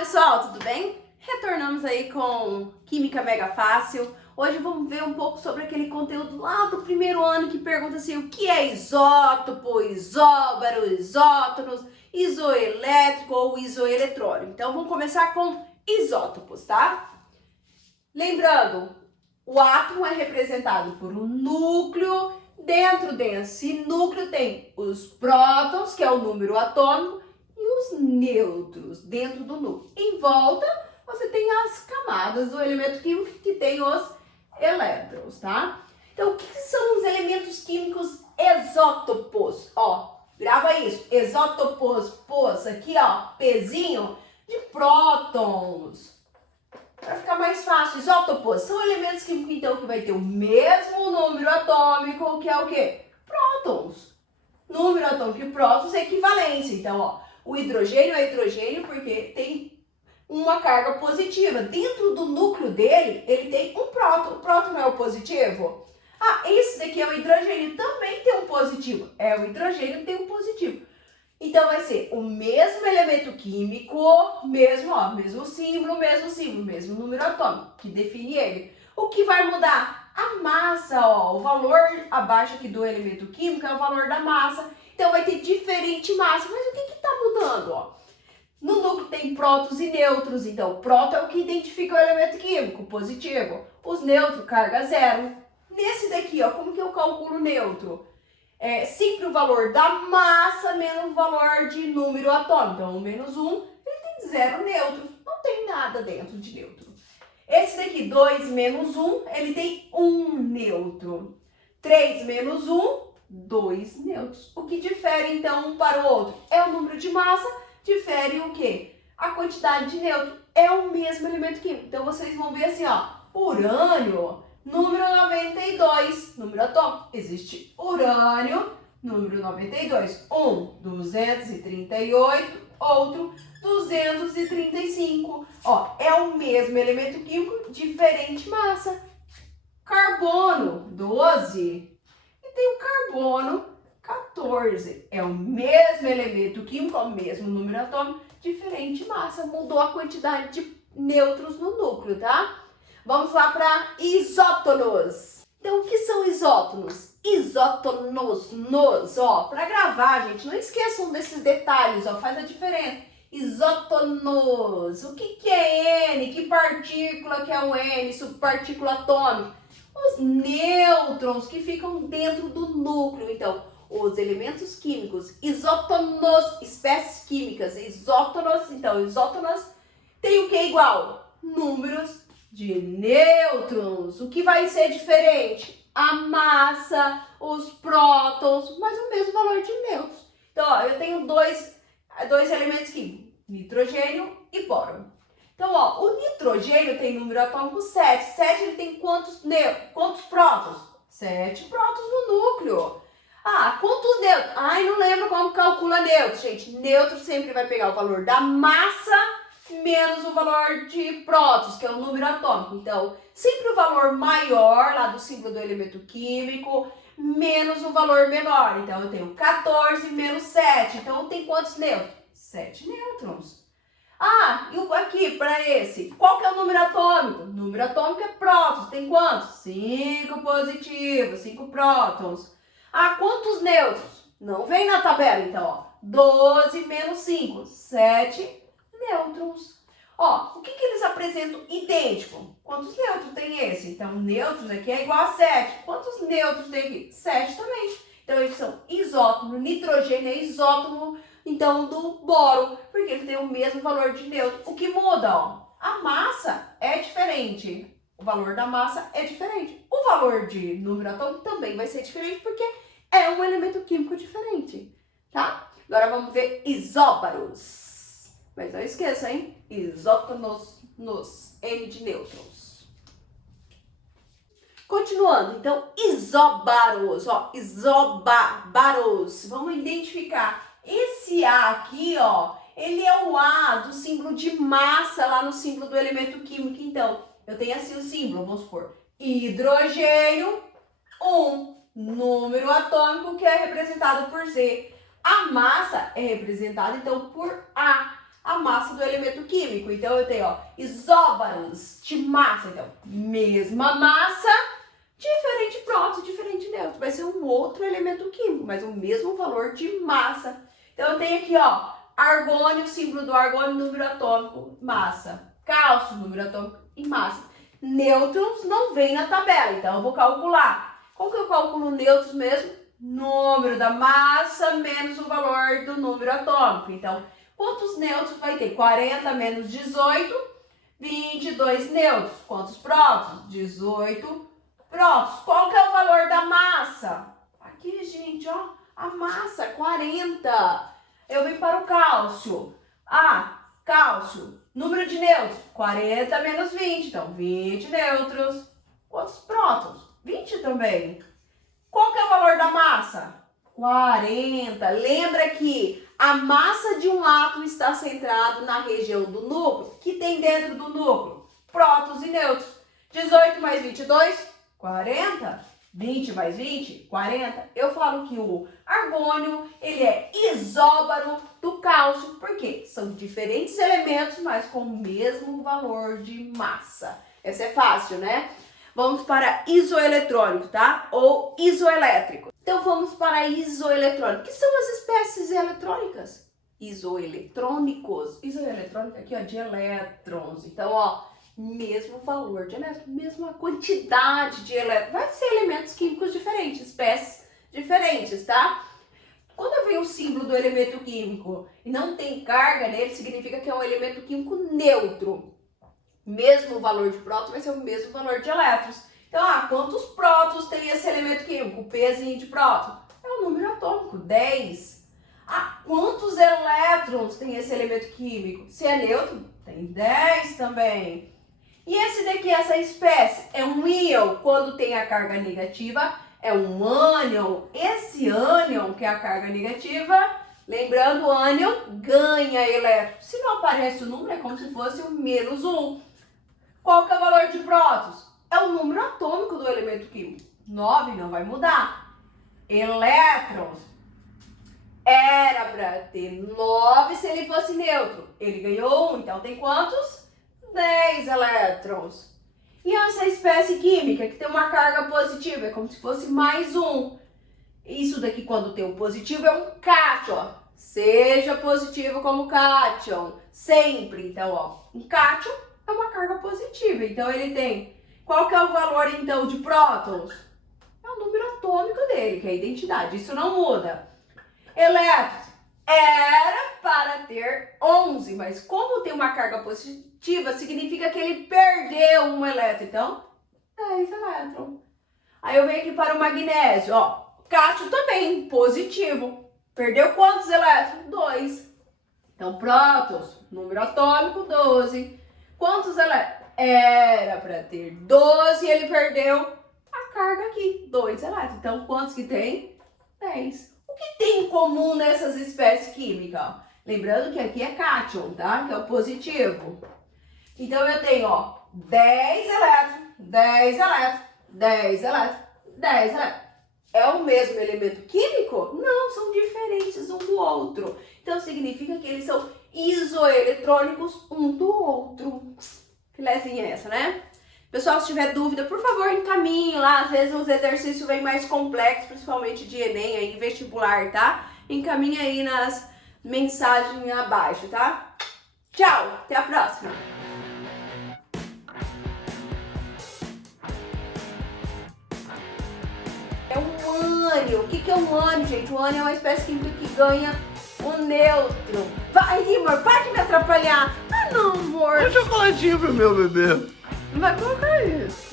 pessoal, tudo bem? Retornamos aí com Química Mega Fácil. Hoje vamos ver um pouco sobre aquele conteúdo lá do primeiro ano que pergunta assim, o que é isótopo, isóbaro, isótonos, isoelétrico ou isoeletrônico. Então vamos começar com isótopos, tá? Lembrando, o átomo é representado por um núcleo. Dentro desse núcleo tem os prótons, que é o número atômico, e os nêutrons dentro do núcleo. Em volta, você tem as camadas do elemento químico que tem os elétrons, tá? Então, o que são os elementos químicos isótopos? Ó, grava isso. Isótopos, pôs aqui, ó, pezinho de prótons. Para ficar mais fácil, isótopos são elementos químicos, então, que vai ter o mesmo número atômico, que é o quê? Prótons. Número atômico e prótons é equivalência. Então, ó, o hidrogênio é hidrogênio porque tem uma carga positiva. Dentro do núcleo dele, ele tem um próton. O próton não é o positivo? Ah, esse daqui é o hidrogênio, também tem um positivo. É, o hidrogênio tem um positivo. Então, vai ser o mesmo elemento químico, mesmo símbolo, mesmo número atômico, que define ele. O que vai mudar? A massa, ó, o valor abaixo aqui do elemento químico é o valor da massa. Então, vai ter diferente massa. Mas o que está mudando, ó? No núcleo tem prótons e nêutrons. Então, o próton é o que identifica o elemento químico, positivo. Os nêutrons, carga zero. Nesse daqui, ó, como que eu calculo o nêutron? É sempre o valor da massa menos o valor de número atômico. Então, menos 1, ele tem 0 nêutrons. Não tem nada dentro de nêutron. Esse daqui, 2 menos 1, ele tem 1 nêutron. 3 menos 1, 2 nêutrons. O que difere, então, um para o outro? É o número de massa, difere o quê? A quantidade de nêutron. É o mesmo elemento químico. Então, vocês vão ver assim, ó, urânio, número 92, número atômico. Existe urânio, número 92. 238, outro 235. Ó, é o mesmo elemento químico, diferente massa. Carbono, 12. E tem o carbono, 14. É o mesmo elemento químico, o mesmo número atômico, diferente massa. Mudou a quantidade de nêutrons no núcleo, tá? Vamos lá para isótonos. Então, o que são isótonos? Isótonos, ó, para gravar, gente, não esqueçam desses detalhes, ó, faz a diferença. Isótonos, o que é N? Que partícula que é o N? Subpartícula atômica. Os nêutrons que ficam dentro do núcleo. Então, os elementos químicos, isótonos, espécies químicas, isótonos. Então, isótonos tem o que igual? Números de nêutrons. O que vai ser diferente? A massa, os prótons, mas o mesmo valor de nêutrons. Então, ó, eu tenho dois elementos químicos, nitrogênio e bóron. Então, ó, o nitrogênio tem número atômico 7. 7 ele tem quantos prótons? 7 prótons no núcleo. Ah, quantos nêutrons? Ai, não lembro como calcula nêutron, gente. Nêutron sempre vai pegar o valor da massa menos o valor de prótons, que é o número atômico. Então, sempre o valor maior lá do símbolo do elemento químico, menos o valor menor. Então, eu tenho 14 menos 7. Então, tem quantos nêutrons? 7 nêutrons. Ah, e aqui, para esse, qual que é o número atômico? O número atômico é prótons. Tem quantos? 5 positivos, 5 prótons. Ah, quantos nêutrons? Não vem na tabela, então, ó. 12 menos 5, 7 nêutrons. Ó, o que eles apresentam idêntico? Quantos nêutrons tem esse? Então, nêutrons aqui é igual a 7. Quantos nêutrons tem aqui? 7 também. Então, eles são isótono. Nitrogênio é isótono, então, do boro, porque ele tem o mesmo valor de nêutron. O que muda, ó? A massa é diferente. O valor da massa é diferente. O valor de número atômico também vai ser diferente, porque é um elemento químico diferente, tá? Agora, vamos ver isóbaros. Mas não esqueça, hein? Isótonos nos N de nêutrons. Continuando, então, isóbaros, ó, isóbaros. Vamos identificar. Esse A aqui, ó, ele é o A do símbolo de massa lá no símbolo do elemento químico. Então, eu tenho assim o símbolo, vamos supor, hidrogênio, 1, número atômico que é representado por Z. A massa é representada, então, por A. a massa do elemento químico. Então eu tenho, ó, isóbaros de massa. Então, mesma massa, diferente próton, diferente neutro. Vai ser um outro elemento químico, mas o mesmo valor de massa. Então eu tenho aqui, ó, argônio, símbolo do argônio, número atômico, massa. Cálcio, número atômico e massa. Nêutrons não vem na tabela, então eu vou calcular. Como que eu calculo nêutrons mesmo? Número da massa menos o valor do número atômico. Então, quantos nêutrons vai ter? 40 menos 18, 22 nêutrons. Quantos prótons? 18 prótons. Qual que é o valor da massa? Aqui, gente, ó, a massa, 40. Eu vim para o cálcio. Cálcio, número de nêutrons, 40 menos 20, então 20 nêutrons. Quantos prótons? 20 também. Qual que é o valor da massa? 40. Lembra que a massa de um átomo está centrado na região do núcleo, que tem dentro do núcleo prótons e nêutrons. 18 mais 22, 40. 20 mais 20, 40. Eu falo que o argônio, ele é isóbaro do cálcio, porque são diferentes elementos, mas com o mesmo valor de massa. Essa é fácil, né? Vamos para isoeletrônico, tá? Ou isoelétrico. Então vamos para isoeletrônico. Que são as espécies eletrônicas? Isoeletrônicos. Isoeletrônico aqui, ó, de elétrons. Então, ó, mesmo valor de elétrons, mesma quantidade de elétrons. Vai ser elementos químicos diferentes, espécies diferentes, tá? Quando vem o símbolo do elemento químico e não tem carga nele, significa que é um elemento químico neutro. Mesmo o valor de prótons vai ser o mesmo valor de elétrons. Então, quantos prótons tem esse elemento químico? O pezinho de próton é o número atômico, 10. Quantos elétrons tem esse elemento químico? Se é neutro, tem 10 também. E esse daqui, essa espécie, é um íon. Quando tem a carga negativa, é um ânion. Esse ânion, que é a carga negativa, lembrando, o ânion ganha elétrons. Se não aparece o número, é como se fosse o menos 1. Qual que é o valor de prótons? É o número atômico do elemento químico. 9 não vai mudar. Elétrons. Era para ter 9 se ele fosse neutro. Ele ganhou 1, então tem quantos? 10 elétrons. E essa espécie química que tem uma carga positiva, é como se fosse mais 1. Isso daqui, quando tem um positivo, é um cátion. Seja positivo como cátion, sempre. Então, ó, um cátion é uma carga positiva. Então, ele tem... Qual que é o valor, então, de prótons? É o número atômico dele, que é a identidade. Isso não muda. Elétrons. Era para ter 11, mas como tem uma carga positiva, significa que ele perdeu um elétron. Então, 10 elétrons. Aí eu venho aqui para o magnésio, ó. Cátion também, positivo. Perdeu quantos elétrons? 2. Então, prótons, número atômico, 12. Quantos elétrons? Era para ter 12 e ele perdeu a carga aqui, 2 elétrons. Então, quantos que tem? 10. O que tem em comum nessas espécies químicas? Lembrando que aqui é cátion, tá? Que é o positivo. Então, eu tenho, ó, 10 elétrons, 10 elétrons, 10 elétrons, 10 elétrons. É o mesmo elemento químico? Não, são diferentes um do outro. Então, significa que eles são isoeletrônicos um do outro. Filézinha essa, né? Pessoal, se tiver dúvida, por favor, encaminhe lá. Às vezes os exercícios vêm mais complexos, principalmente de Enem, aí, vestibular, tá? Encaminhe aí nas mensagens abaixo, tá? Tchau, até a próxima! É um ânion. O que é um ânion, gente? O ânion é uma espécie química que ganha um nêutron. Vai, amor, para de me atrapalhar. Ah, não, amor. Dá um chocolatinho pro meu bebê. Vai colocar isso.